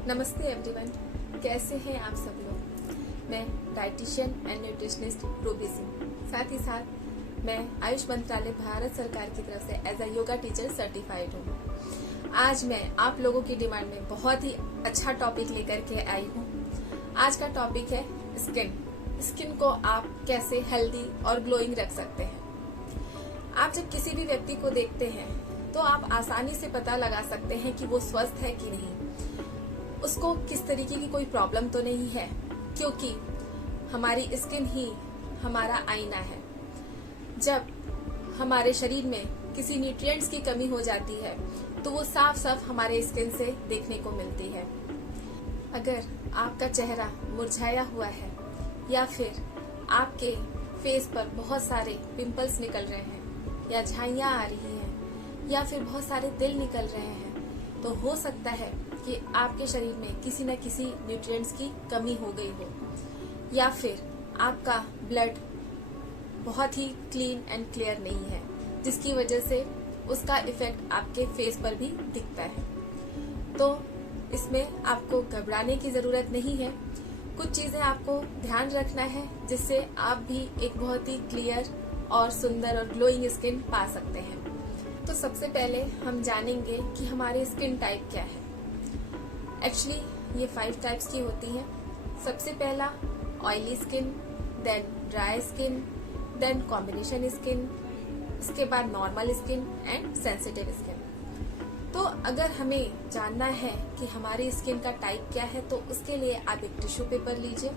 नमस्ते एवरीवन, कैसे हैं आप सब लोग। मैं dietitian and nutritionist Ruby Singh, साथ ही साथ मैं आयुष मंत्रालय भारत सरकार की तरफ से as a yoga teacher certified हूँ। आज मैं आप लोगों की डिमांड में बहुत ही अच्छा टॉपिक लेकर के आई हूँ। आज का टॉपिक है स्किन को आप कैसे हेल्दी और ग्लोइंग रख सकते हैं। आप जब किसी भी व्यक्ति को देखते हैं तो आप आसानी से पता लगा सकते हैं कि वो स्वस्थ है कि नहीं, उसको किस तरीके की कोई प्रॉब्लम तो नहीं है, क्योंकि हमारी स्किन ही हमारा आईना है। जब हमारे शरीर में किसी न्यूट्रिएंट्स की कमी हो जाती है तो वो साफ साफ हमारे स्किन से देखने को मिलती है। अगर आपका चेहरा मुरझाया हुआ है या फिर आपके फेस पर बहुत सारे पिंपल्स निकल रहे हैं या झाइयां आ रही हैं या फिर बहुत सारे तिल निकल रहे हैं, तो हो सकता है कि आपके शरीर में किसी न किसी न्यूट्रिएंट्स की कमी हो गई हो, या फिर आपका ब्लड बहुत ही क्लीन एंड क्लियर नहीं है, जिसकी वजह से उसका इफेक्ट आपके फेस पर भी दिखता है। तो इसमें आपको घबराने की जरूरत नहीं है। कुछ चीजें आपको ध्यान रखना है जिससे आप भी एक बहुत ही क्लियर और सुंदर और ग्लोइंग स्किन पा सकते हैं। तो सबसे पहले हम जानेंगे कि हमारी स्किन टाइप क्या है। एक्चुअली ये 5 टाइप्स की होती हैं। सबसे पहला oily skin, then dry skin, then combination skin, उसके बाद normal skin and sensitive skin. तो अगर हमें जानना है कि हमारी स्किन का टाइप क्या है तो उसके लिए आप एक टिश्यू पेपर लीजिए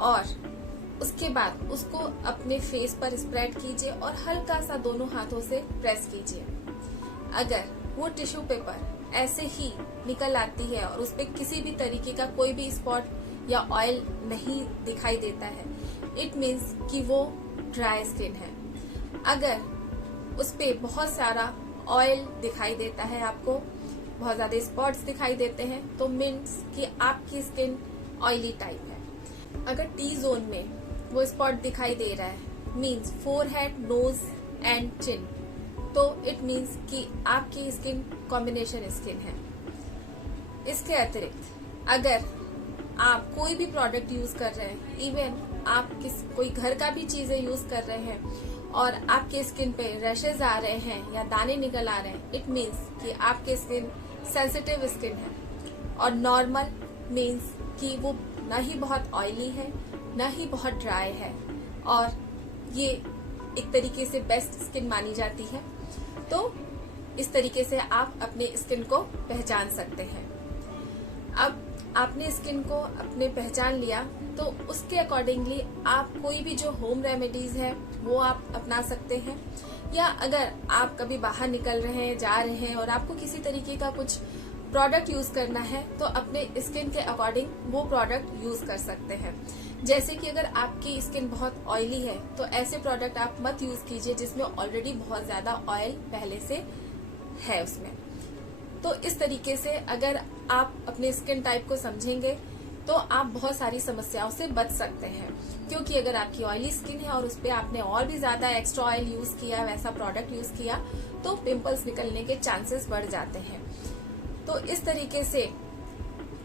और उसके बाद उसको अपने फेस पर स्प्रेड कीजिए और हल्का सा दोनों हाथों से प्रेस कीजिए। अगर वो टिश्यू पेपर ऐसे ही निकल आती है और उस पे किसी भी तरीके का कोई भी स्पॉट या ऑयल नहीं दिखाई देता है, इट मीन्स कि वो ड्राई स्किन है। अगर उस पे बहुत सारा ऑयल दिखाई देता है, आपको बहुत ज्यादा स्पॉट्स दिखाई देते हैं, तो मीन्स कि आपकी स्किन ऑयली टाइप है। अगर टी जोन में वो स्पॉट दिखाई दे रहा है, means forehead, nose and chin, तो इट मीन्स कि आपकी स्किन कॉम्बिनेशन स्किन है। इसके अतिरिक्त अगर आप कोई भी प्रोडक्ट यूज कर रहे हैं, इवन आप कोई घर का भी चीजें यूज कर रहे हैं और आपके स्किन पे रैशेज आ रहे हैं या दाने निकल आ रहे हैं, इट मीन्स कि आपकी स्किन सेंसिटिव स्किन है। और नॉर्मल मीन्स कि वो न ही बहुत ऑयली है न ही बहुत ड्राई है और ये एक तरीके से बेस्ट स्किन मानी जाती है। तो इस तरीके से आप अपने स्किन को पहचान सकते हैं। अब आपने स्किन को अपने पहचान लिया तो उसके अकॉर्डिंगली आप कोई भी जो होम रेमेडीज है वो आप अपना सकते हैं, या अगर आप कभी बाहर निकल रहे हैं, जा रहे हैं और आपको किसी तरीके का कुछ प्रोडक्ट यूज करना है तो अपने स्किन के अकॉर्डिंग वो प्रोडक्ट यूज कर सकते हैं। जैसे कि अगर आपकी स्किन बहुत ऑयली है तो ऐसे प्रोडक्ट आप मत यूज कीजिए जिसमें ऑलरेडी बहुत ज्यादा ऑयल पहले से है उसमें। तो इस तरीके से अगर आप अपने स्किन टाइप को समझेंगे तो आप बहुत सारी समस्याओं से बच सकते हैं, क्योंकि अगर आपकी ऑयली स्किन है और उस पर आपने और भी ज्यादा एक्स्ट्रा ऑयल यूज किया, वैसा प्रोडक्ट यूज किया, तो पिंपल्स निकलने के चांसेस बढ़ जाते हैं। तो इस तरीके से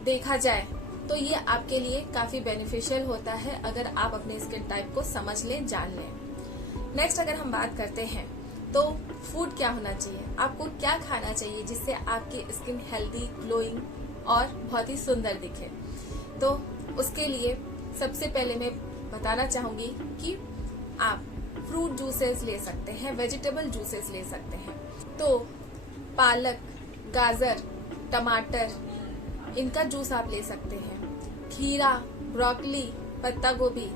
देखा जाए तो ये आपके लिए काफी बेनिफिशियल होता है अगर आप अपने स्किन टाइप को समझ लें, जान लें। नेक्स्ट अगर हम बात करते हैं तो फूड क्या होना चाहिए, आपको क्या खाना चाहिए जिससे आपकी स्किन हेल्दी, ग्लोइंग और बहुत ही सुंदर दिखे। तो उसके लिए सबसे पहले मैं बताना चाहूंगी कि आप फ्रूट जूसेस ले सकते हैं, वेजिटेबल जूसेस ले सकते हैं। तो पालक, गाजर, टमाटर, इनका जूस आप ले सकते हैं। खीरा, ब्रोकली, पत्ता गोभी,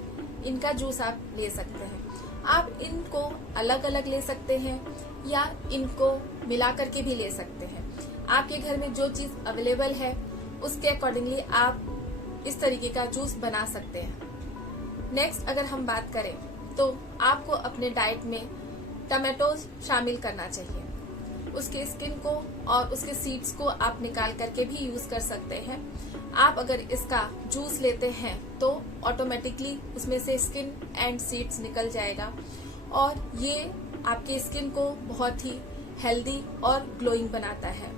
इनका जूस आप ले सकते हैं। आप इनको अलग अलग ले सकते हैं या इनको मिला करके भी ले सकते हैं। आपके घर में जो चीज अवेलेबल है उसके अकॉर्डिंगली आप इस तरीके का जूस बना सकते हैं। नेक्स्ट अगर हम बात करें तो आपको अपने डाइट में टमाटो शामिल करना चाहिए। उसके स्किन को और उसके सीड्स को आप निकाल करके भी यूज कर सकते हैं। आप अगर इसका जूस लेते हैं तो ऑटोमेटिकली उसमें से स्किन एंड सीड्स निकल जाएगा और ये आपके स्किन को बहुत ही हेल्दी और ग्लोइंग बनाता है,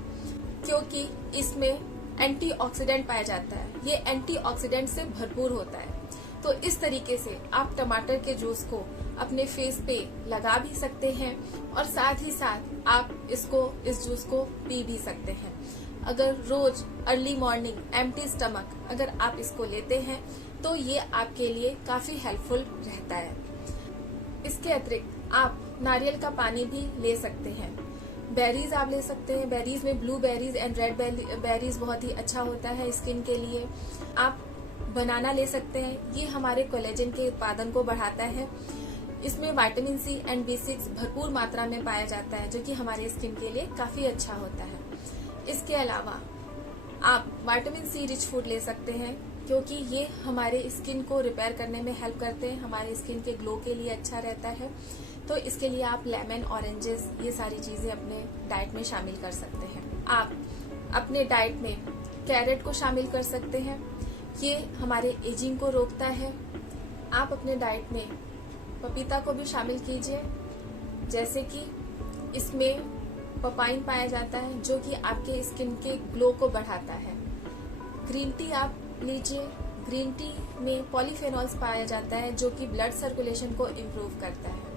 क्योंकि इसमें एंटीऑक्सीडेंट पाया जाता है, ये एंटीऑक्सीडेंट से भरपूर होता है। तो इस तरीके से आप टमाटर के जूस को अपने फेस पे लगा भी सकते हैं और साथ ही साथ आप इस जूस को पी भी सकते हैं। अगर रोज अर्ली मॉर्निंग एम्प्टी स्टमक अगर आप इसको लेते हैं तो ये आपके लिए काफी हेल्पफुल रहता है। इसके अतिरिक्त आप नारियल का पानी भी ले सकते हैं। बेरीज आप ले सकते हैं, बेरीज में blue berries and red berries बहुत ही अच्छा होता है स्किन के लिए। आप बनाना ले सकते हैं, ये हमारे कोलेजन के उत्पादन को बढ़ाता है। इसमें विटामिन सी एंड B6 भरपूर मात्रा में पाया जाता है, जो कि हमारे स्किन के लिए काफी अच्छा होता है। इसके अलावा आप विटामिन सी रिच फूड ले सकते हैं, क्योंकि ये हमारे स्किन को रिपेयर करने में हेल्प करते हैं, हमारे स्किन के ग्लो के लिए अच्छा रहता है। तो इसके लिए आप लेमन, ऑरेंजेस, ये सारी चीजें अपने डाइट में शामिल कर सकते हैं। आप अपने डाइट में कैरेट को शामिल कर सकते हैं, ये हमारे एजिंग को रोकता है। आप अपने डाइट में पपीता को भी शामिल कीजिए, जैसे कि इसमें पपाइन पाया जाता है, जो कि आपके स्किन के ग्लो को बढ़ाता है। ग्रीन टी आप लीजिए, ग्रीन टी में पॉलीफेनॉल्स पाया जाता है, जो कि ब्लड सर्कुलेशन को इम्प्रूव करता है।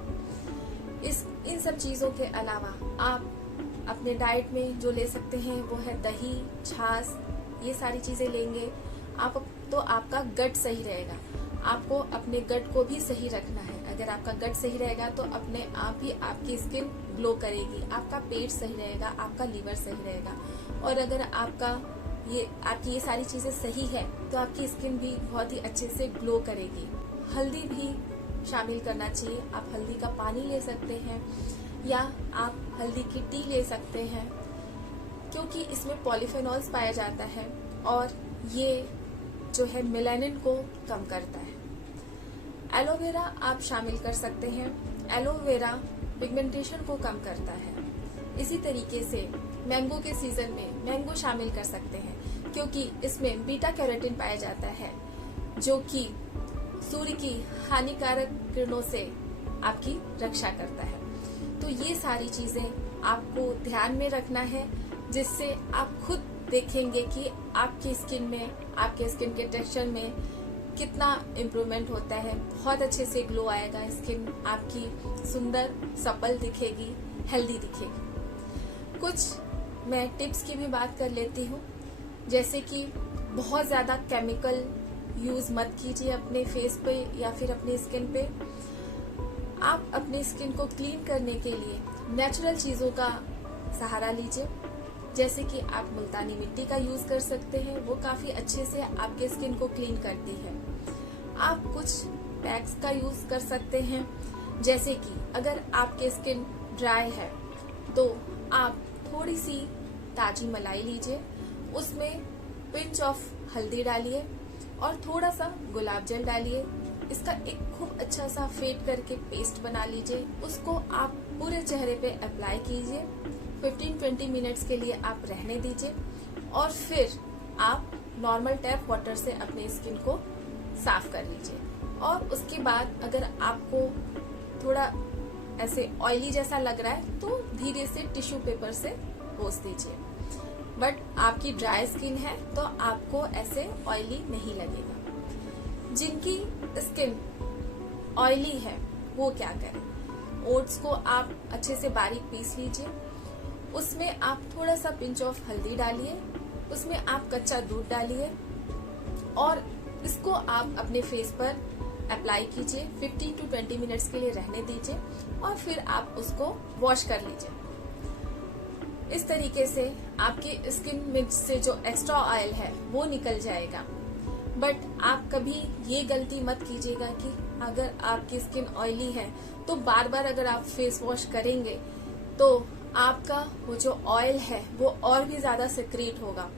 इन सब चीजों के अलावा आप अपने डाइट में जो ले सकते हैं वो है दही, छाछ, ये सारी चीजें लेंगे आप तो आपका गट सही रहेगा। आपको अपने गट को भी सही रखना है। अगर आपका गट सही रहेगा तो अपने आप ही आपकी स्किन ग्लो करेगी, आपका पेट सही रहेगा, आपका लीवर सही रहेगा। और अगर आपकी ये सारी चीजें सही है तो आपकी स्किन भी बहुत ही अच्छे से ग्लो करेगी। हल्दी भी शामिल करना चाहिए। आप हल्दी का पानी ले सकते हैं या आप हल्दी की टी ले सकते हैं, क्योंकि इसमें पॉलीफेनॉल्स पाया जाता है और ये जो है मेलानिन को कम करता है। एलोवेरा आप शामिल कर सकते हैं। एलोवेरा पिगमेंटेशन को कम करता है। इसी तरीके से मैंगो के सीजन में मैंगो शामिल कर सकते हैं, क्योंकि इसमें बीटा कैरोटीन पाया जाता है, जो कि सूर्य की हानिकारक किरणों से आपकी रक्षा करता है। तो ये सारी चीजें आपको ध्यान में रखना है, जिससे आप खुद देखेंगे कि आपकी स्किन में, आपके स्किन के टेक्सचर में कितना इम्प्रूवमेंट होता है। बहुत अच्छे से ग्लो आएगा, स्किन आपकी सुंदर सपल दिखेगी, हेल्दी दिखेगी। कुछ मैं टिप्स की भी बात कर लेती हूँ, जैसे कि बहुत ज्यादा केमिकल यूज मत कीजिए अपने फेस पे या फिर अपने स्किन पे। आप अपने स्किन को क्लीन करने के लिए नेचुरल चीजों का सहारा लीजिए, जैसे कि आप मुल्तानी मिट्टी का यूज कर सकते हैं, वो काफी अच्छे से आपके स्किन को क्लीन करती है। आप कुछ पैक्स का यूज कर सकते हैं, जैसे कि अगर आपके स्किन ड्राई है तो आप थोड़ी सी ताजी मलाई लीजिए, उसमें पिंच ऑफ हल्दी डालिए और थोड़ा सा गुलाब जल डालिए। इसका एक खूब अच्छा सा फेट करके पेस्ट बना लीजिए, उसको आप पूरे चेहरे पे अप्लाई कीजिए। 15-20 मिनट्स के लिए आप रहने दीजिए और फिर आप नॉर्मल टैप वाटर से अपने स्किन को साफ कर लीजिए। और उसके बाद अगर आपको थोड़ा ऐसे ऑयली जैसा लग रहा है तो धीरे से टिश्यू पेपर से पोंछ दीजिए। बट आपकी ड्राई स्किन है तो आपको ऐसे ऑयली नहीं लगेगा। जिनकी स्किन ऑयली है वो क्या करें, ओट्स को आप अच्छे से बारीक पीस लीजिए, उसमें आप थोड़ा सा पिंच ऑफ हल्दी डालिए, उसमें आप कच्चा दूध डालिए और इसको आप अपने फेस पर अप्लाई कीजिए। 15-20 मिनट्स के लिए रहने दीजिए और फिर आप उसको वॉश कर लीजिए। इस तरीके से आपकी स्किन में से जो एक्स्ट्रा ऑयल है वो निकल जाएगा। बट आप कभी ये गलती मत कीजिएगा कि अगर आपकी स्किन ऑयली है तो बार बार अगर आप फेस वॉश करेंगे तो आपका वो जो ऑयल है वो और भी ज्यादा सिक्रीट होगा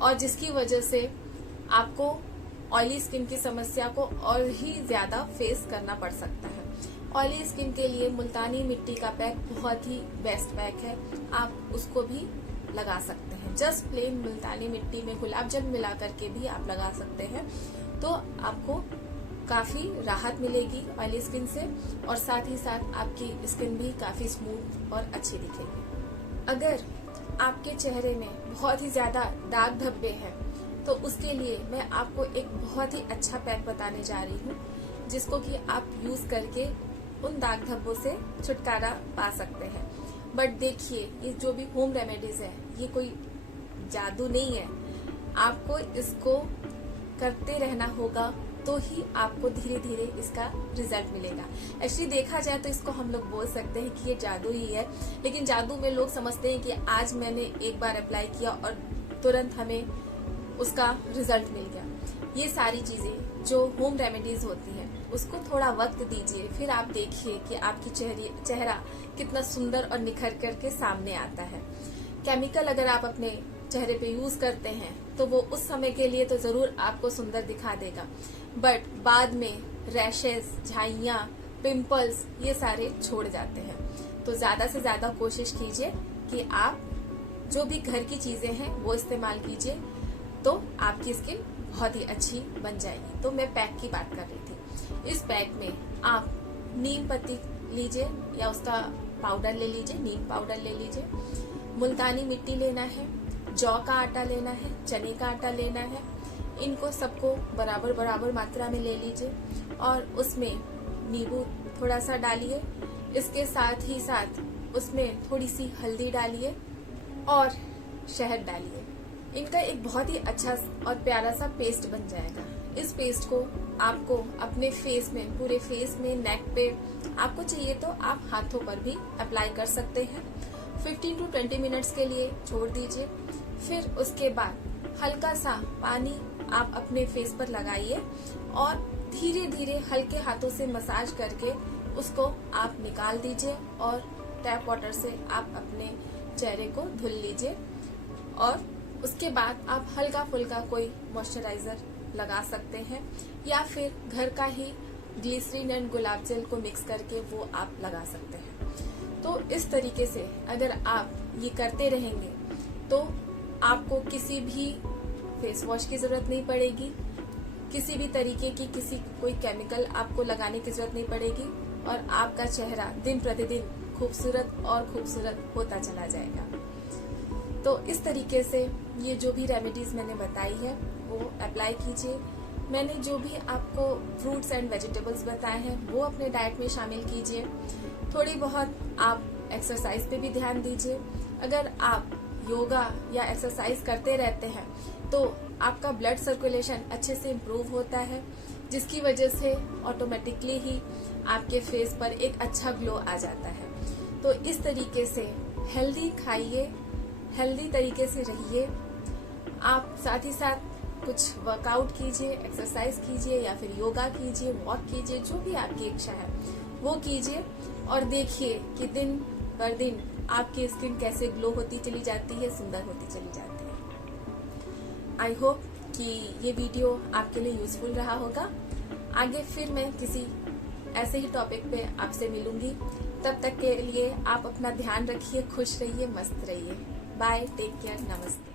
और जिसकी वजह से आपको ऑयली स्किन की समस्या को और ही ज्यादा फेस करना पड़ सकता है। ऑयली स्किन के लिए मुल्तानी मिट्टी का पैक बहुत ही बेस्ट पैक है, आप उसको भी लगा सकते हैं। जस्ट प्लेन मुल्तानी मिट्टी में गुलाब जल मिला करके भी आप लगा सकते हैं, तो आपको काफी राहत मिलेगी ऑयली स्किन से और साथ ही साथ आपकी स्किन भी काफी स्मूथ और अच्छी दिखेगी। अगर आपके चेहरे में बहुत ही ज्यादा दाग धब्बे हैं, तो उसके लिए मैं आपको एक बहुत ही अच्छा पैक बताने जा रही हूँ, जिसको कि आप यूज करके उन दाग धब्बों से छुटकारा पा सकते हैं। बट देखिए, ये जो भी होम रेमेडीज है, ये कोई जादू नहीं है। आपको इसको करते रहना होगा, तो ही आपको धीरे धीरे इसका रिजल्ट मिलेगा। एक्चुअली देखा जाए तो इसको हम लोग बोल सकते हैं कि ये जादू ही है, लेकिन जादू में लोग समझते हैं कि आज मैंने एक बार अप्लाई किया और तुरंत हमें उसका रिजल्ट मिल गया। ये सारी चीजें जो होम रेमेडीज होती हैं, उसको थोड़ा वक्त दीजिए, फिर आप देखिए कि आपकी चेहरा कितना सुंदर और निखर करके सामने आता है। केमिकल अगर आप अपने चेहरे पे यूज करते हैं तो वो उस समय के लिए तो जरूर आपको सुंदर दिखा देगा, बट बाद में रैशेस, झाइयां, पिंपल्स ये सारे छोड़ जाते हैं। तो ज्यादा से ज्यादा कोशिश कीजिए कि आप जो भी घर की चीजें हैं वो इस्तेमाल कीजिए, तो आपकी स्किन बहुत ही अच्छी बन जाएगी। तो मैं पैक की बात कर रही थी। इस पैक में आप नीम पत्ती लीजिए या उसका पाउडर ले लीजिए, नीम पाउडर ले लीजिए, मुल्तानी मिट्टी लेना है, जौ का आटा लेना है, चने का आटा लेना है। इनको सबको बराबर बराबर मात्रा में ले लीजिए और उसमें नींबू थोड़ा सा डालिए। इसके साथ ही साथ उसमें थोड़ी सी हल्दी डालिए और शहद डालिए। इनका एक बहुत ही अच्छा और प्यारा सा पेस्ट बन जाएगा। इस पेस्ट को आपको अपने फेस में, पूरे फेस में, नेक पे, आपको चाहिए तो आप हाथों पर भी अप्लाई कर सकते हैं। 15 to 20 मिनट्स के लिए छोड़ दीजिए। फिर उसके बाद हल्का सा पानी आप अपने फेस पर लगाइए और धीरे धीरे हल्के हाथों से मसाज करके उसको आप निकाल दीजिए और टैप वाटर से आप अपने चेहरे को धुल लीजिए। और उसके बाद आप हल्का फुल्का कोई मॉइस्चराइजर लगा सकते हैं या फिर घर का ही ग्लिसरीन एंड गुलाब जल को मिक्स करके वो आप लगा सकते हैं। तो इस तरीके से अगर आप ये करते रहेंगे तो आपको किसी भी फेस वॉश की जरूरत नहीं पड़ेगी, किसी भी तरीके की कोई केमिकल आपको लगाने की जरूरत नहीं पड़ेगी और आपका चेहरा दिन प्रतिदिन खूबसूरत और खूबसूरत होता चला जाएगा। तो इस तरीके से ये जो भी रेमेडीज मैंने बताई है वो अप्लाई कीजिए। मैंने जो भी आपको फ्रूट्स एंड वेजिटेबल्स बताए हैं वो अपने डाइट में शामिल कीजिए। थोड़ी बहुत आप एक्सरसाइज पे भी ध्यान दीजिए। अगर आप योगा या एक्सरसाइज करते रहते हैं तो आपका ब्लड सर्कुलेशन अच्छे से इम्प्रूव होता है, जिसकी वजह से ऑटोमेटिकली ही आपके फेस पर एक अच्छा ग्लो आ जाता है। तो इस तरीके से हेल्दी खाइए, हेल्दी तरीके से रहिए। आप साथ ही साथ कुछ वर्कआउट कीजिए, एक्सरसाइज कीजिए या फिर योगा कीजिए, वॉक कीजिए, जो भी आपकी इच्छा है वो कीजिए और देखिए कि दिन पर दिन आपकी स्किन कैसे ग्लो होती चली जाती है, सुंदर होती चली जाती है। आई होप कि ये वीडियो आपके लिए यूजफुल रहा होगा। आगे फिर मैं किसी ऐसे ही टॉपिक पे आपसे मिलूंगी। तब तक के लिए आप अपना ध्यान रखिए, खुश रहिए, मस्त रहिए। बाय, टेक केयर, नमस्ते।